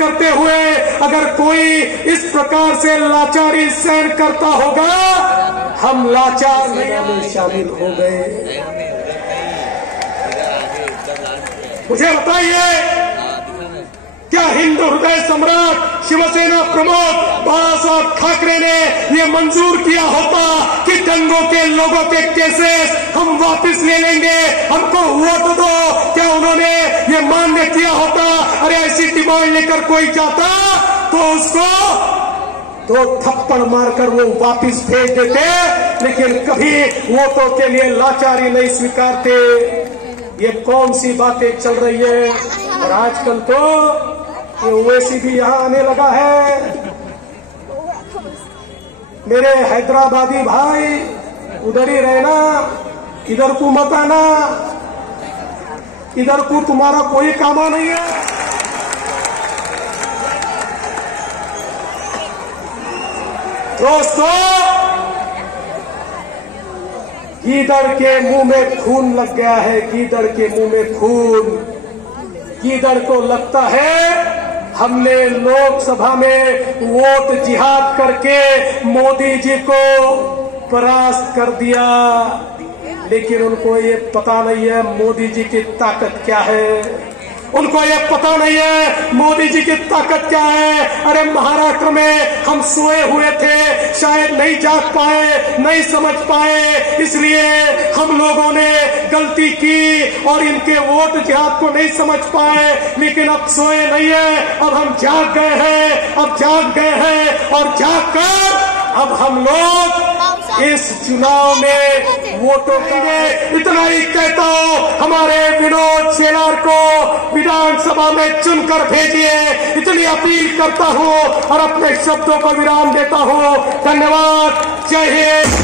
करते हुए अगर कोई इस प्रकार से लाचारी सहन करता होगा, हम लाचार में शामिल हो गए। मुझे बताइए, क्या हिंदू हृदय सम्राट शिवसेना प्रमुख बाला साहब ठाकरे ने ये मंजूर किया होता कि दंगों के लोगों के केसेस हम वापस ले लेंगे, हमको वोट दो? क्या उन्होंने ये मान्य किया होता? अरे ऐसी डिमांड लेकर कोई जाता तो उसको 2 थप्पड़ मारकर वो वापस भेज देते, लेकिन कभी वोटों के लिए लाचारी नहीं स्वीकारते। ये कौन सी बातें चल रही है? और आजकल तो ये ओवैसी भी यहां आने लगा है। मेरे हैदराबादी भाई, उधर ही रहना, इधर को मत आना, इधर को तुम्हारा कोई कामा नहीं है। दोस्तों, गीदड़ के मुंह में खून लग गया है, गीदड़ के मुंह में खून। गीदड़ को लगता है हमने लोकसभा में वोट जिहाद करके मोदी जी को परास्त कर दिया, लेकिन उनको ये पता नहीं है मोदी जी की ताकत क्या है। उनको ये पता नहीं है मोदी जी की ताकत क्या है। अरे महाराष्ट्र में हम सोए हुए थे, शायद नहीं जाग पाए, नहीं समझ पाए, इसलिए हम लोगों ने गलती की और इनके वोट जिहाद को नहीं समझ पाए। लेकिन अब सोए नहीं है, अब हम जाग गए हैं, अब जाग गए हैं और जाग कर अब हम लोग इस चुनाव में वोटों करेंगे। इतना ही कहता हूं, हमारे विनोद शेलार को विधानसभा में चुनकर भेजिए, इतनी अपील करता हूं और अपने शब्दों को विराम देता हूं। धन्यवाद। जय हिंद।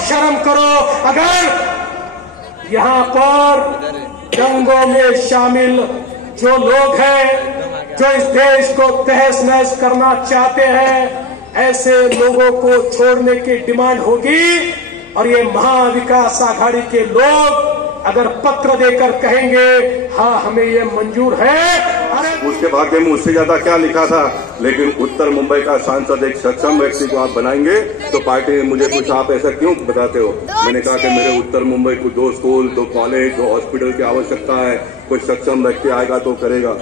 शर्म करो। अगर यहाँ पर दंगों में शामिल जो लोग हैं, जो इस देश को तहस नहस करना चाहते हैं, ऐसे लोगों को छोड़ने की डिमांड होगी। और ये महाविकास आघाड़ी के लोग अगर पत्र देकर कहेंगे हाँ हमें ये मंजूर है, उसके भाग्य में उससे ज्यादा क्या लिखा था। लेकिन उत्तर मुंबई का सांसद एक सक्षम व्यक्ति को आप बनाएंगे तो पार्टी ने मुझे कुछ आप ऐसा क्यों बताते हो? मैंने कहा कि मेरे उत्तर मुंबई को 2 स्कूल, 2 कॉलेज, 2 हॉस्पिटल की आवश्यकता है, कोई सक्षम व्यक्ति आएगा तो करेगा।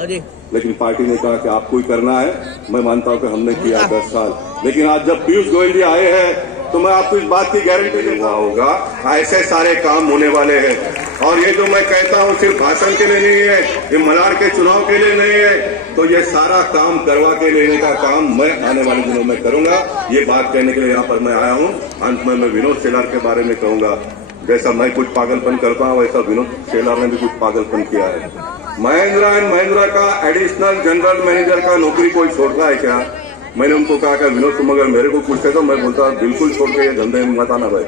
लेकिन पार्टी ने कहा कि आपको ही करना है। मैं मानता हूं कि हमने किया 10 साल। लेकिन आज जब पीयूष गोयल जी आए हैं तो मैं आपको इस बात की गारंटी देता होगा, ऐसे सारे काम होने वाले हैं। और ये जो मैं कहता हूँ सिर्फ भाषण के लिए नहीं है, ये मलाड के चुनाव के लिए नहीं है, तो ये सारा काम करवा के लेने का काम मैं आने वाले दिनों में करूंगा। ये बात कहने के लिए यहाँ पर मैं आया हूँ। अंत में मैं विनोद शेलार के बारे में कहूंगा, जैसा मैं कुछ पागलपन करता हूँ वैसा विनोद शेलार ने भी कुछ पागलपन किया है। महिंद्रा एंड महिंद्रा का एडिशनल जनरल मैनेजर का नौकरी कोई छोड़ता है क्या? मैंने उनको कहा कि विनोद तुम अगर मेरे को पूछते तो मैं बोलता बिल्कुल छोड़ के ये धंधे में मत आना भाई,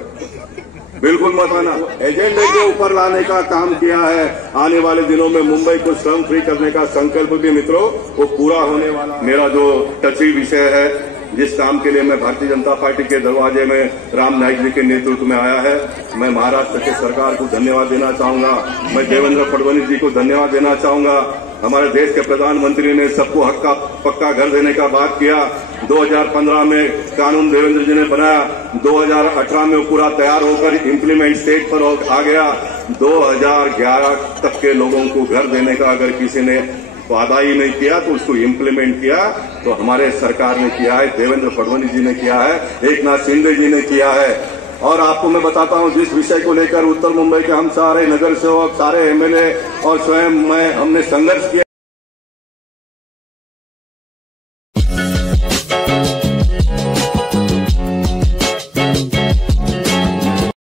बिल्कुल मत आना। एजेंडे के ऊपर लाने का काम किया है। आने वाले दिनों में मुंबई को श्रम फ्री करने का संकल्प भी मित्रों वो पूरा होने वाला। मेरा जो टची विषय है, जिस काम के लिए मैं भारतीय जनता पार्टी के दरवाजे में राम नाईक जी के नेतृत्व में आया है, मैं महाराष्ट्र के सरकार को धन्यवाद देना चाहूंगा। मैं देवेंद्र फडणवीस जी को धन्यवाद देना चाहूंगा। हमारे देश के प्रधानमंत्री ने सबको हक्का पक्का घर देने का बात किया। 2015 में कानून देवेंद्र जी ने बनाया, 2018 में पूरा तैयार होकर इम्प्लीमेंट स्टेज पर आ गया। 2011 तक के लोगों को घर देने का अगर किसी ने वादा ही नहीं किया तो उसको इम्प्लीमेंट किया तो हमारे सरकार ने किया है, देवेंद्र फडणवीस जी ने किया है, एकनाथ शिंदे जी ने किया है। और आपको मैं बताता हूं, जिस विषय को लेकर उत्तर मुंबई के हम सारे नगर सेवक, सारे एमएलए और स्वयं हमने संघर्ष किया।